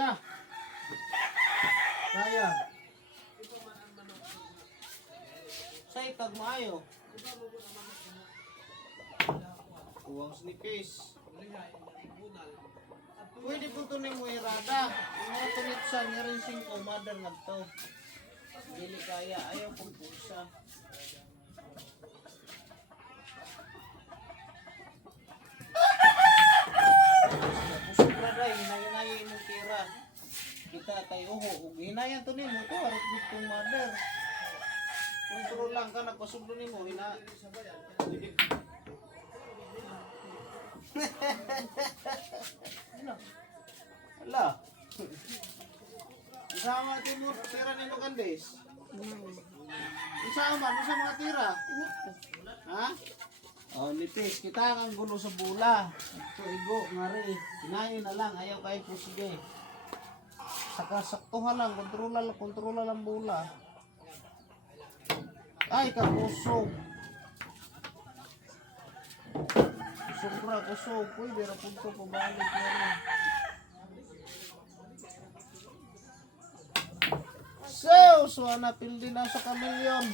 Kaya. Kaya. Sa itag maayo. Uwang snipis. Pwede po ito ni mo irada. Yung mga tunitsan, nga rin 5 mother na ito. Dili kaya, ayaw pong pulsa. Pusok na rin, hinayin mong tira. Kita kay uho, hinayan to nimo to, harap ditong mother. Kontrol lang ka, nagpasublo nimo, Ala. Isama ito mo, tira nimo kandes. Isama mo sa mga tira. Ha? Oh, nipis, kita kang gulo sa bula. Ito igo, ngari. Hinayin na lang, ayaw kayo po sige. Saka saktuhan lang, kontrola lang bula. Ay, kabusog. Sobra kusog. Uy, bira punto pabalik na rin. So, na pildi na sa kamilyon.